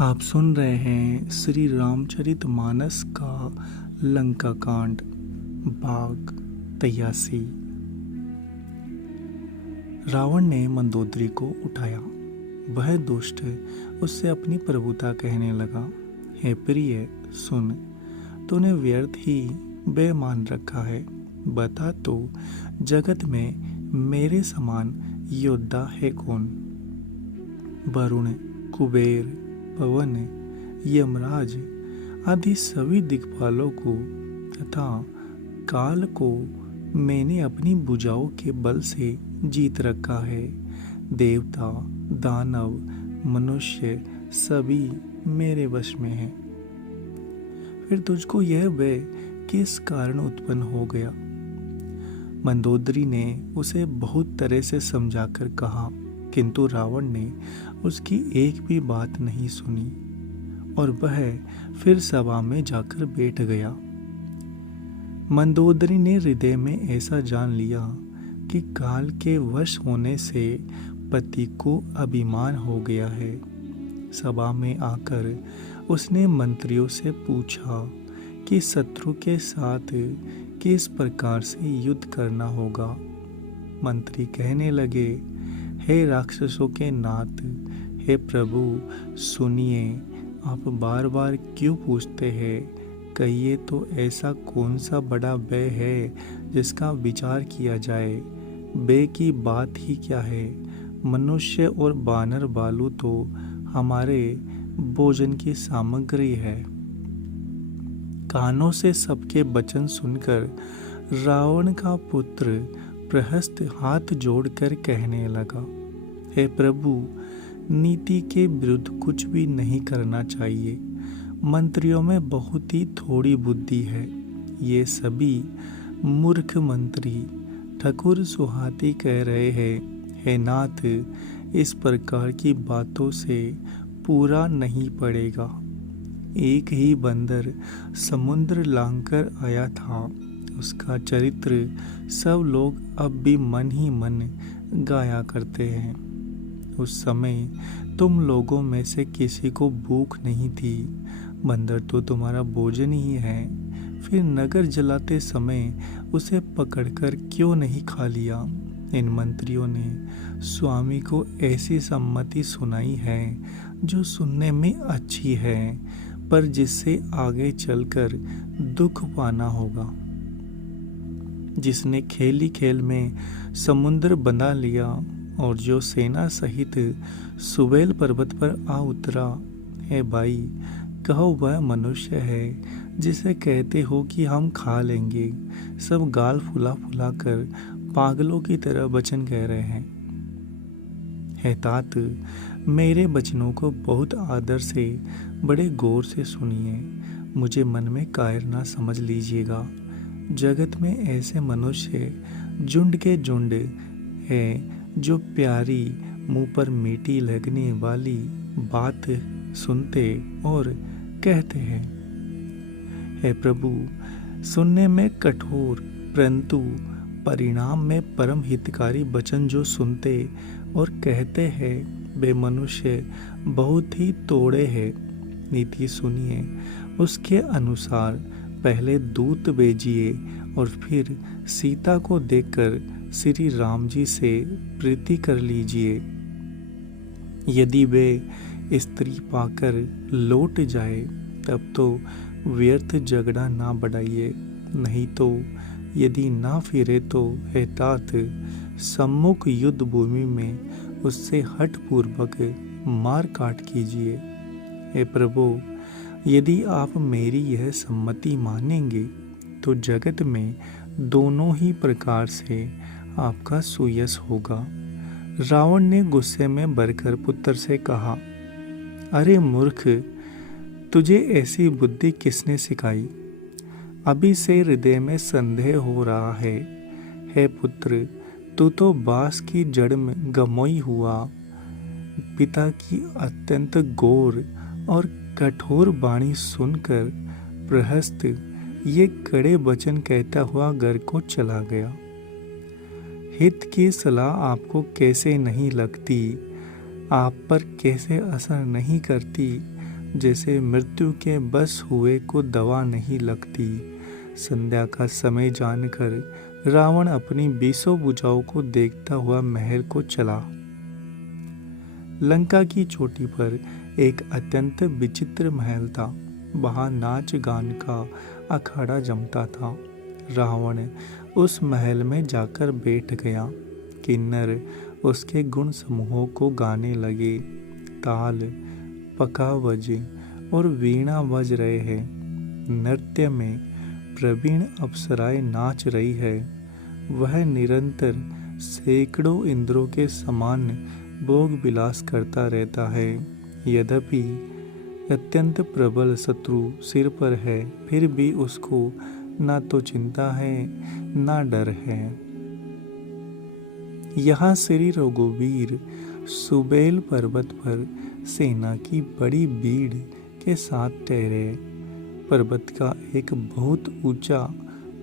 आप सुन रहे हैं श्री रामचरितमानस का लंका कांड भाग 83। रावण ने मंदोदरी को उठाया। वह दुष्ट उससे अपनी प्रभुता कहने लगा, हे प्रिय सुन, तूने व्यर्थ ही बेमान रखा है। बता तो जगत में मेरे समान योद्धा है कौन? वरुण, कुबेर, पवन, यमराज आदि सभी दिक्पालों को तथा काल को मैंने अपनी भुजाओं के बल से जीत रखा है। देवता, दानव, मनुष्य सभी मेरे वश में हैं। फिर तुझको यह भय किस कारण उत्पन्न हो गया? मंदोदरी ने उसे बहुत तरह से समझाकर कहा, किंतु रावण ने उसकी एक भी बात नहीं सुनी और वह फिर सभा में जाकर बैठ गया। मंदोदरी ने हृदय में ऐसा जान लिया कि काल के वश होने से पति को अभिमान हो गया है। सभा में आकर उसने मंत्रियों से पूछा कि शत्रु के साथ किस प्रकार से युद्ध करना होगा। मंत्री कहने लगे, हे राक्षसों के नाथ, हे प्रभु सुनिए, आप बार बार क्यों पूछते हैं? कहिए तो ऐसा कौन सा बड़ा व्यय है जिसका विचार किया जाए? व्यय की बात ही क्या है? मनुष्य और बानर बालू तो हमारे भोजन की सामग्री है। कानों से सबके वचन सुनकर रावण का पुत्र प्रहस्त हाथ जोड़कर कहने लगा, हे प्रभु, नीति के विरुद्ध कुछ भी नहीं करना चाहिए। मंत्रियों में बहुत ही थोड़ी बुद्धि है। ये सभी मूर्ख मंत्री ठकुर सुहाती कह रहे हैं, हे नाथ, इस प्रकार की बातों से पूरा नहीं पड़ेगा। एक ही बंदर समुद्र लांघकर आया था, उसका चरित्र सब लोग अब भी मन ही मन गाया करते हैं। उस समय तुम लोगों में से किसी को भूख नहीं थी, बंदर तो तुम्हारा भोजन ही है। फिर नगर जलाते समय उसे पकड़कर क्यों नहीं खा लिया? इन मंत्रियों ने स्वामी को ऐसी सम्मति सुनाई है जो सुनने में अच्छी है, पर जिससे आगे चलकर दुख पाना होगा। जिसने खेली खेल में समुद्र बना लिया और जो सेना सहित सुबेल पर्वत पर आ उतरा, है भाई, कहो वह मनुष्य है जिसे कहते हो कि हम खा लेंगे। सब गाल फुला फुला कर पागलों की तरह वचन कह रहे हैं। है तात, मेरे वचनों को बहुत आदर से बड़े गौर से सुनिए। मुझे मन में कायर ना समझ लीजिएगा। जगत में ऐसे मनुष्य झुंड के झुंड है जो प्यारी, मुंह पर मीठी लगने वाली बात सुनते और कहते हैं, हे प्रभु, सुनने में कठोर परंतु परिणाम में परम हितकारी वचन जो सुनते और कहते हैं, वे मनुष्य बहुत ही तोड़े हैं। नीति सुनिए, उसके अनुसार पहले दूत भेजिए और फिर सीता को देखकर श्री राम जी से प्रीति कर लीजिए। यदि वे स्त्री पाकर लौट जाए तब तो व्यर्थ झगड़ा ना बढ़ाइए, नहीं तो यदि ना फिरे तो हे तात, सम्मुख युद्ध भूमि में उससे हठ पूर्वक मार काट कीजिए। हे प्रभु, यदि आप मेरी यह सम्मति मानेंगे तो जगत में दोनों ही प्रकार से आपका सुयश होगा। रावण ने गुस्से में भरकर पुत्र से कहा, अरे मूर्ख, तुझे ऐसी बुद्धि किसने सिखाई? अभी से हृदय में संदेह हो रहा है। हे पुत्र, तू तो बांस की जड़ में गमोई हुआ। पिता की अत्यंत घोर और कठोर वाणी सुनकर प्रहस्त ये कड़े वचन कहता हुआ घर को चला गया। हित की सलाह आपको कैसे नहीं लगती, आप पर कैसे असर नहीं करती, जैसे मृत्यु के बस हुए को दवा नहीं लगती। संध्या का समय जानकर रावण अपनी 20 भुजाओं को देखता हुआ महल को चला। लंका की चोटी पर एक अत्यंत विचित्र महल था। वहां नाच गान का अखाड़ा जमता था। रावण उस महल में जाकर बैठ गया। किन्नर उसके गुण समूहों को गाने लगे। ताल, पखावज और वीणा बज रहे हैं। नृत्य में प्रवीण अप्सराएं नाच रही है। वह निरंतर सैकड़ों इंद्रों के समान भोग विलास करता रहता है। यद्यपि अत्यंत प्रबल शत्रु सिर पर है, फिर भी उसको ना तो चिंता है ना डर है। यहाँ श्री रघुवीर सुबेल पर्वत पर सेना की बड़ी भीड़ के साथ ठहरे। पर्वत का एक बहुत ऊंचा,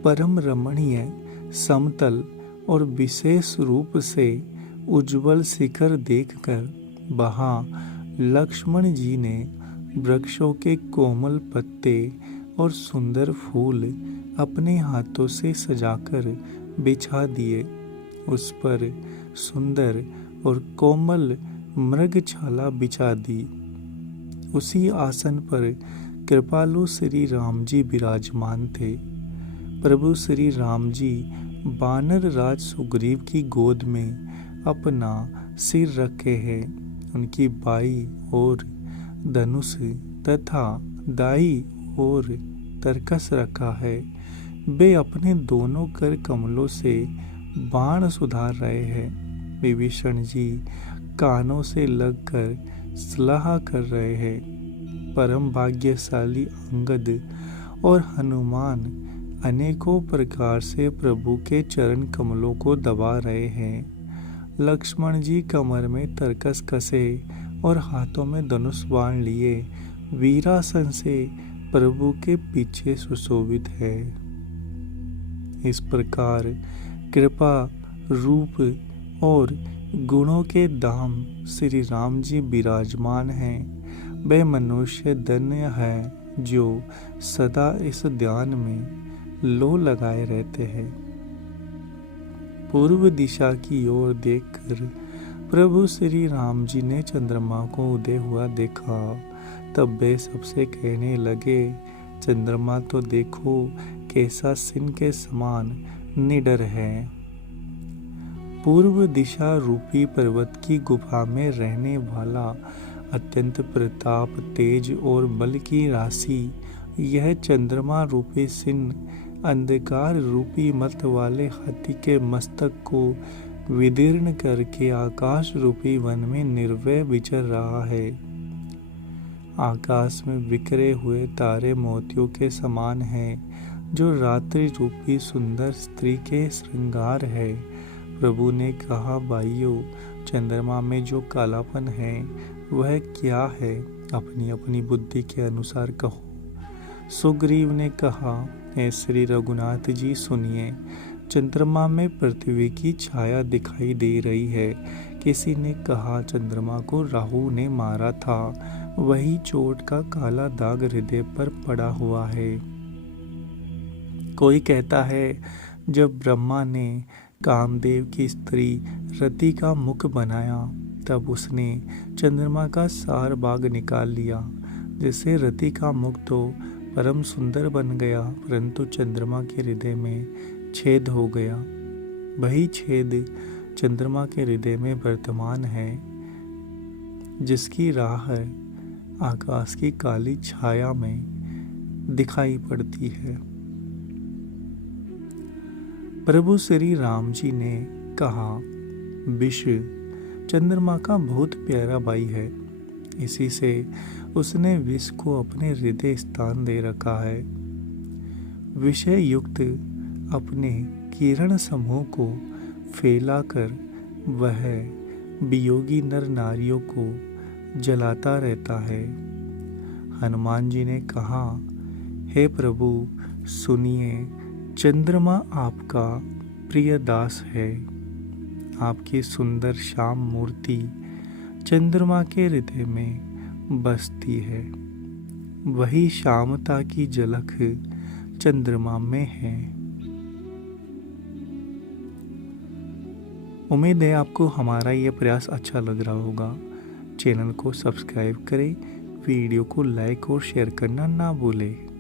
परम रमणीय, समतल और विशेष रूप से उज्जवल शिखर देखकर वहां लक्ष्मण जी ने वृक्षों के कोमल पत्ते और सुंदर फूल अपने हाथों से सजाकर बिछा दिए। उस पर सुंदर और कोमल मृगछाला बिछा दी। उसी आसन पर कृपालु श्री राम जी विराजमान थे। प्रभु श्री राम जी वानर राज सुग्रीव की गोद में अपना सिर रखे हैं। उनकी बाई ओर धनुष तथा दाई ओर तरकस रखा है। वे अपने दोनों कर कमलों से बाण सुधार रहे हैं। विभीषण जी कानों से लगकर सलाह कर रहे हैं। परम भाग्यशाली अंगद और हनुमान अनेकों प्रकार से प्रभु के चरण कमलों को दबा रहे हैं। लक्ष्मण जी कमर में तरकस कसे और हाथों में धनुष बाण लिए वीरासन से प्रभु के पीछे सुशोभित है। इस प्रकार कृपा, रूप और गुणों के धाम श्री राम जी विराजमान हैं। वे मनुष्य धन्य है जो सदा इस ध्यान में लो लगाए रहते हैं। पूर्व दिशा की ओर देखकर प्रभु श्री राम जी ने चंद्रमा को उदय हुआ देखा। तब वे सबसे कहने लगे, चंद्रमा तो देखो कैसा सिंह के समान निडर है। पूर्व दिशा रूपी पर्वत की गुफा में रहने वाला अत्यंत प्रताप, तेज और बल की राशि यह चंद्रमा रूपी सिंह अंधकार रूपी मत वाले हाथी के मस्तक को विदीर्ण करके आकाश रूपी वन में निर्भय विचर रहा है। आकाश में बिखरे हुए तारे मोतियों के समान हैं, जो रात्रि रूपी सुंदर स्त्री के श्रृंगार है। प्रभु ने कहा, भाइयों, चंद्रमा में जो कालापन है वह क्या है? अपनी अपनी बुद्धि के अनुसार कहो। सुग्रीव ने कहा, हे श्री रघुनाथ जी सुनिए, चंद्रमा में पृथ्वी की छाया दिखाई दे रही है। किसी ने कहा चंद्रमा को राहु ने मारा था, वही चोट का काला दाग हृदय पर पड़ा हुआ है। कोई कहता है जब ब्रह्मा ने कामदेव की स्त्री रति का मुख बनाया तब उसने चंद्रमा का सार भाग निकाल लिया, जिससे रति का मुख तो परम सुंदर बन गया, परंतु चंद्रमा के हृदय में छेद हो गया। वही छेद चंद्रमा के हृदय में वर्तमान है, जिसकी राह आकाश की काली छाया में दिखाई पड़ती है। प्रभु श्री राम जी ने कहा, विश्व चंद्रमा का बहुत प्यारा भाई है, इसी से उसने विष को अपने हृदय स्थान दे रखा है। विषय युक्त अपने किरण समूह को फैलाकर वह वियोगी नर नारियों को जलाता रहता है। हनुमान जी ने कहा, हे प्रभु सुनिए, चंद्रमा आपका प्रिय दास है। आपकी सुंदर श्याम मूर्ति चंद्रमा के हृदय में बसती है। वही शामता की झलक चंद्रमा में है। उम्मीद है आपको हमारा ये प्रयास अच्छा लग रहा होगा। चैनल को सब्सक्राइब करें, वीडियो को लाइक और शेयर करना ना भूलें।